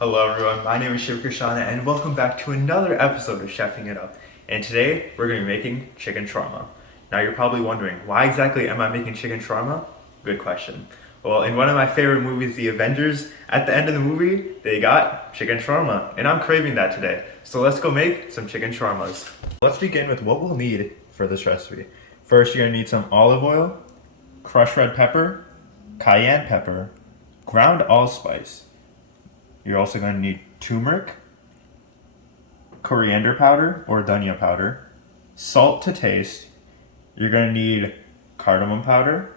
Hello everyone, my name is Shiv Krishana and welcome back to another episode of Chefing It Up. And today we're going to be making chicken shawarma. Now you're probably wondering, why exactly am I making chicken shawarma? Good question. Well, in one of my favorite movies, The Avengers, at the end of the movie, they got chicken shawarma. And I'm craving that today. So let's go make some chicken shawarmas. Let's begin with what we'll need for this recipe. First, you're going to need some olive oil, crushed red pepper, cayenne pepper, ground allspice. You're also going to need turmeric, coriander powder or dhania powder, salt to taste. You're going to need cardamom powder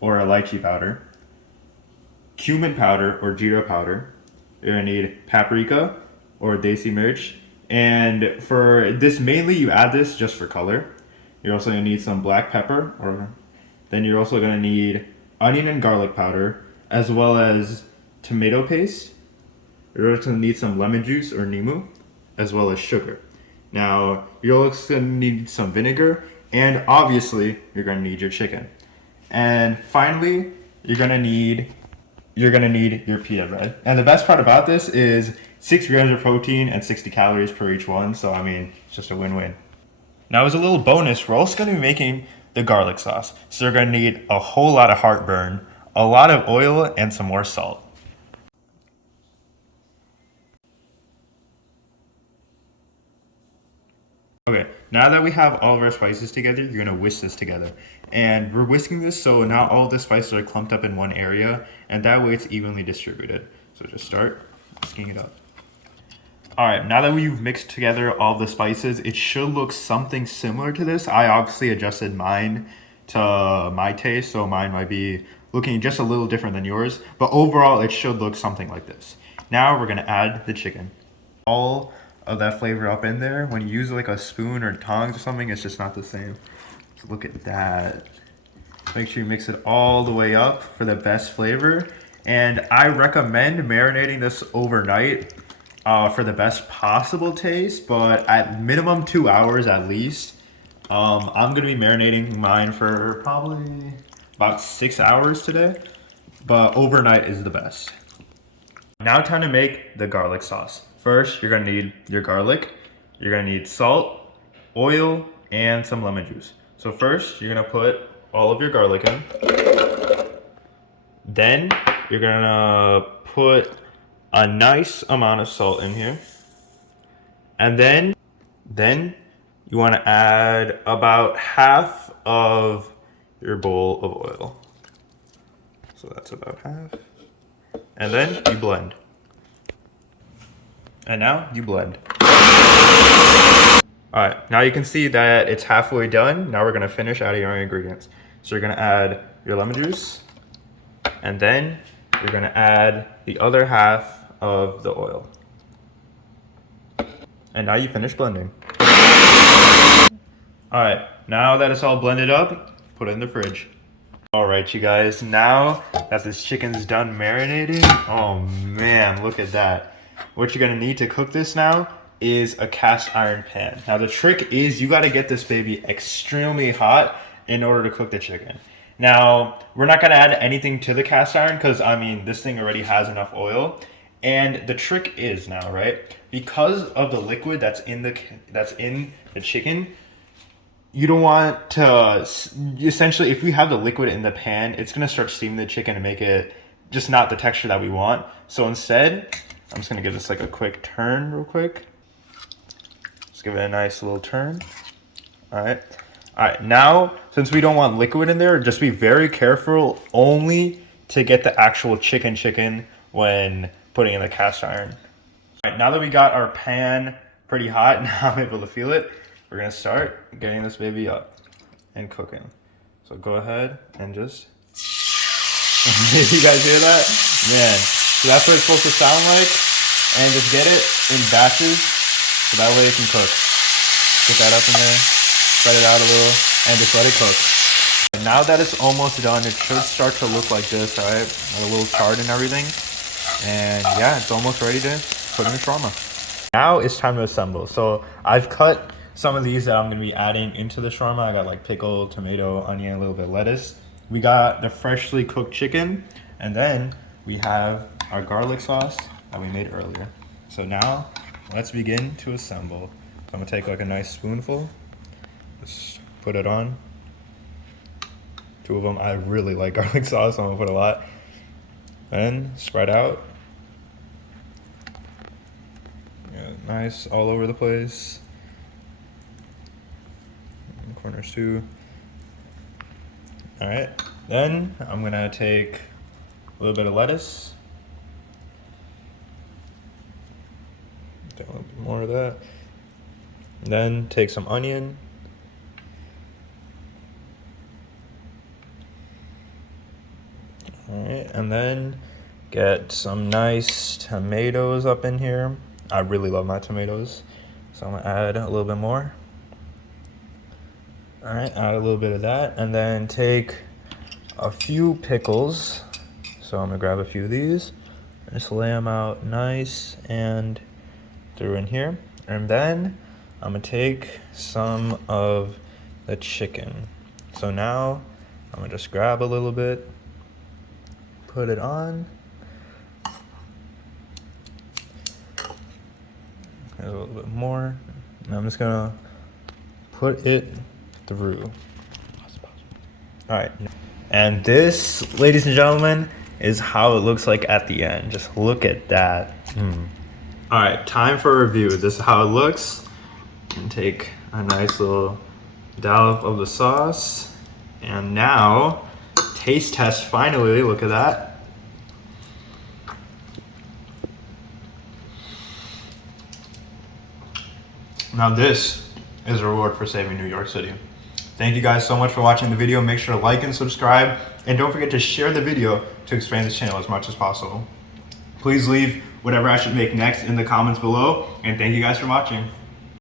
or elaichi powder, cumin powder or jeera powder. You're going to need paprika or desi mirch. And for this, mainly you add this just for color. You're also going to need some black pepper, or then you're also going to need onion and garlic powder, as well as tomato paste. You're also going to need some lemon juice or nimu, as well as sugar. Now, you're also going to need some vinegar, and obviously, you're going to need your chicken. And finally, you're going to need your pita bread. And the best part about this is 6 grams of protein and 60 calories per each one. So, I mean, it's just a win-win. Now, as a little bonus, we're also going to be making the garlic sauce. So you're going to need a whole lot of heartburn, a lot of oil, and some more salt. Okay, now that we have all of our spices together, you're gonna whisk this together. And we're whisking this so not all the spices are clumped up in one area, and that way it's evenly distributed. So just start whisking it up. All right, now that we've mixed together all the spices, it should look something similar to this. I obviously adjusted mine to my taste, so mine might be looking just a little different than yours, but overall it should look something like this. Now we're gonna add the chicken. All of that flavor up in there. When you use like a spoon or tongs or something, it's just not the same. So look at that. Make sure you mix it all the way up for the best flavor. And I recommend marinating this overnight for the best possible taste, but at minimum 2 hours at least. I'm gonna be marinating mine for probably about 6 hours today, but overnight is the best. Now time to make the garlic sauce. First, you're gonna need your garlic, you're gonna need salt, oil, and some lemon juice. So first, you're gonna put all of your garlic in. Then, you're gonna put a nice amount of salt in here. And then you wanna add about half of your bowl of oil. So that's about half. And then you blend. And now you blend. All right, now you can see that it's halfway done. Now we're gonna finish adding our ingredients. So you're gonna add your lemon juice, and then you're gonna add the other half of the oil. And now you finish blending. All right, now that it's all blended up, put it in the fridge. All right, you guys, now that this chicken's done marinating, oh man, look at that. What you're gonna need to cook this now is a cast iron pan. Now the trick is you gotta get this baby extremely hot in order to cook the chicken. Now, we're not gonna add anything to the cast iron because I mean, this thing already has enough oil. And the trick is now, right? Because of the liquid that's in the chicken, you don't want to, essentially, if we have the liquid in the pan, it's gonna start steaming the chicken and make it just not the texture that we want. So instead, I'm just gonna give this like a quick turn real quick. Just give it a nice little turn. All right, now, since we don't want liquid in there, just be very careful only to get the actual chicken when putting in the cast iron. All right, now that we got our pan pretty hot, now I'm able to feel it, we're gonna start getting this baby up and cooking. So go ahead and just, you guys hear that? Man. So that's what it's supposed to sound like, and just get it in batches, so that way it can cook. Put that up in there, spread it out a little, and just let it cook. And now that it's almost done, it should start to look like this, alright? A little charred and everything. And yeah, it's almost ready to put in the shawarma. Now it's time to assemble. So I've cut some of these that I'm gonna be adding into the shawarma. I got like pickle, tomato, onion, a little bit of lettuce. We got the freshly cooked chicken, and then we have our garlic sauce, that we made earlier. So now, let's begin to assemble. So I'm gonna take like a nice spoonful, just put it on. 2 of them. I really like garlic sauce, so I'm gonna put a lot. And spread out. Yeah, nice all over the place. In the corners too. All right, then I'm gonna take a little bit of lettuce. Take a little bit more of that. And then take some onion. All right, and then get some nice tomatoes up in here. I really love my tomatoes, so I'm gonna add a little bit more. All right, add a little bit of that, and then take a few pickles. So I'm gonna grab a few of these and just lay them out nice and through in here. And then I'm gonna take some of the chicken. So now I'm gonna just grab a little bit, put it on. A little bit more. And I'm just gonna put it through. All right. And this, ladies and gentlemen, is how it looks like at the end. Just look at that. All right, time for a review. This is how it looks. And take a nice little dollop of the sauce. And now, taste test finally, look at that. Now this is a reward for saving New York City. Thank you guys so much for watching the video. Make sure to like and subscribe. And don't forget to share the video to expand this channel as much as possible. Please leave whatever I should make next in the comments below. And thank you guys for watching.